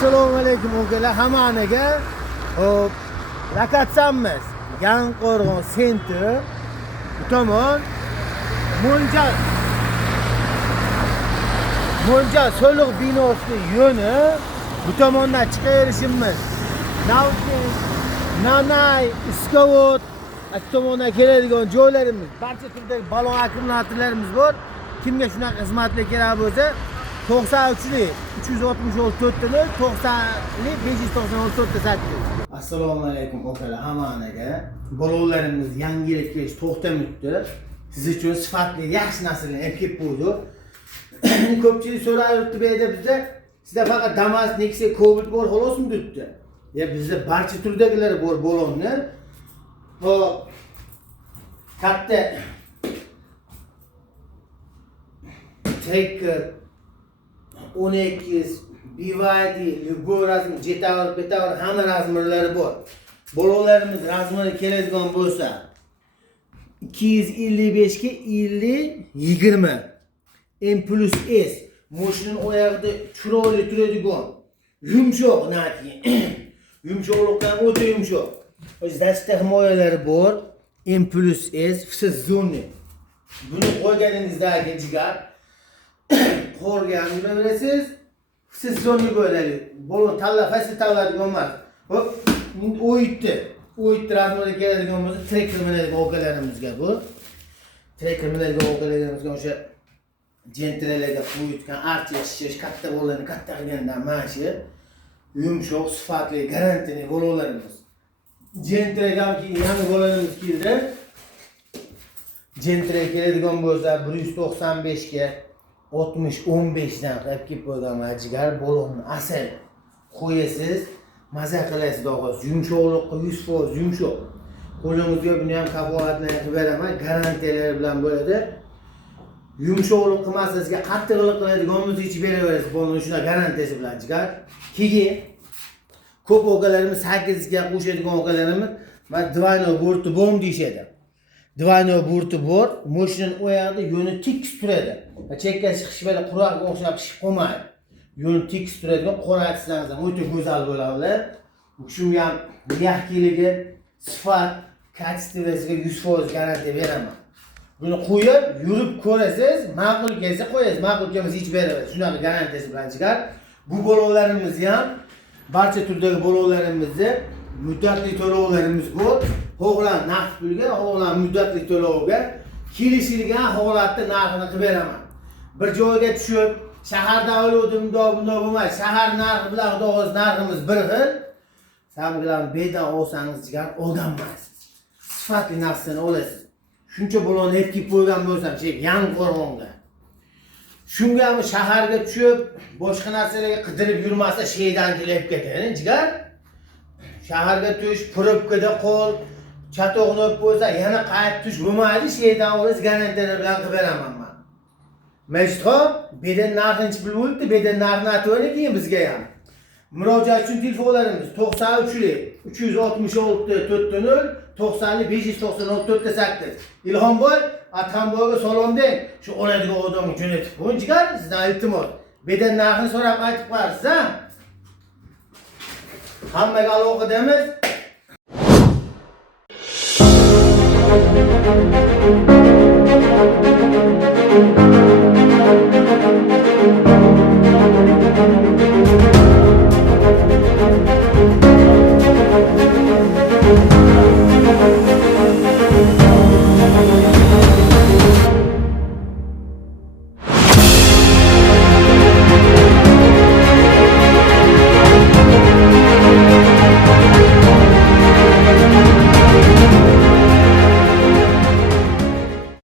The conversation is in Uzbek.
Assalomu alaykum o'kalar, hammaniga. Hop, Rakatsanmiz. Yangiqo'rg'on sentr. Bu tomon Mo'ljal soliq binosi yo'ni. Bu tomondan chiqaverishimiz. Navkin, Nanay, Iskavot, bu tomondan keladigan joylarimiz, barcha turdagi balon akkumulyatorlarimiz bor. Kimga shunaqa xizmatlar kerak bo'lsa, 93 364 90 596 8. Assalomu alaykum o'kalar, hammaniga. Balonlarimiz yangi yilga kelish to'xtamibdi. Siz uchun sifatli, yaxshi narsalarni olib kelib qo'ydik. Ko'pchilik so'rayapti bu yerda bizda sizda faqat Damas, Nexia, Cobalt bor xolosmi debdi. Ya bizda barcha turdagilar bor balonni. Hop. Katta Tracker 12, BYD, любой razmer, Jetower, Betower hamma razmerlari bor. Balonlarimiz razmeri keladigan bo'lsa 255 ga 50 20 M+S moshinaning oyog'ida chiroyli turadigan yumshoq naki. Yumshoqlikdan o'ta yumshoq. O'zida himoyalari bor. M+S siz zonni. Buni qo'yganingizdagi jigar qo'rgan yuraverasiz. Siz zonni bo'ladi. Balon tanlab, fasl tanladigan emas. Hop, o'yitdi. O'yitdi razmeri keladigan bo'lsa, tracker minadigan o'qalarimizga bu. Tracker minadigan o'qalarimizga o'sha jentrelarga qo'yitgan archa shish katta bo'lganini katta qilgandan mana shu yumshoq, sifatli, garantiyali balonlarimiz. Jentregamki yangi balonimiz keldi. Jentre keladigan bo'lsa 195 ga 60 15 dan qilib kelib qo'ygan majigar balonni asal qo'yasiz, maza qilasiz og'iz. Yumshoqlikqa 100% yumshoq. Qo'lingizga buni ham kafolatlanib beraman, garantiyalar bilan bo'ladi. Yumshoqlik qilmasa sizga qattiqlik qiladigan bo'lsa ichib beraverasiz. Balonni shuna garantiyasi bilan jigar. Keyin ko'p o'qalarimiz 8 ga qo'shadigan o'qalarimiz va двойной borti bom deyshadi. Двойной borti bor, mashinaning oyog'ida yo'ni tik turadi. Chekkasi qishbala quroqqa o'xshab pishib qolmaydi. Yo'ni tik turadigan qo'raqchilardan o'ta go'zal bo'ladi. Shunga ham yaxshiligi, sifat, kачествosiga 100% garantiya beraman. Buni qo'yib, yurib ko'rasiz, ma'qul kelsa qo'yasiz, ma'qul kelmasa ichib beraverasiz. Shunaqa garantiyasi bilan chiqar. Bu balonlarimizni ham barcha turdagi balonlarimizni muddatli to'lovlarimiz bor. Xo'g'lan naqd pulga, xo'g'lan muddatli to'lovga kelishilgan holatda narxini qilib beraman. Bir joyga tushib, shaharda o'yladim, bunday bo'lmaydi. Shahar narxi bilan xudo'z narximiz bir xil. Siz bilan bedan olsangiz jigar olganmaysiz. Sifatli narsani olasiz. Shuncha balonni olib kelib qo'ygan bo'lsam, Yangiqo'rg'onga. Shunga ham shaharga tushib, boshqa narsalarga qidirib yurmasa, sheydan kelib ketadi, jigar. Shaharga tush, probkada qol, chatoqni olib bo'lsa, yana qaytib tush bo'lmaydi, sheydan olasiz, garantiyalar bilan qilib beraman men. Mashhur, bedan narxini pul bo'libdi, bedan narxini aytib keyin bizga ham. Murojaat uchun telefonlarimiz 93 366 400 90 596 8. Ilhomboy, Athamboyga salom deng. Shu oladigan odamni jo'natib qo'ying, jigar, sizdan iltimos. Bedan narxini so'rab aytib qo'yasiz, ha? Hammaga aloqa deymiz.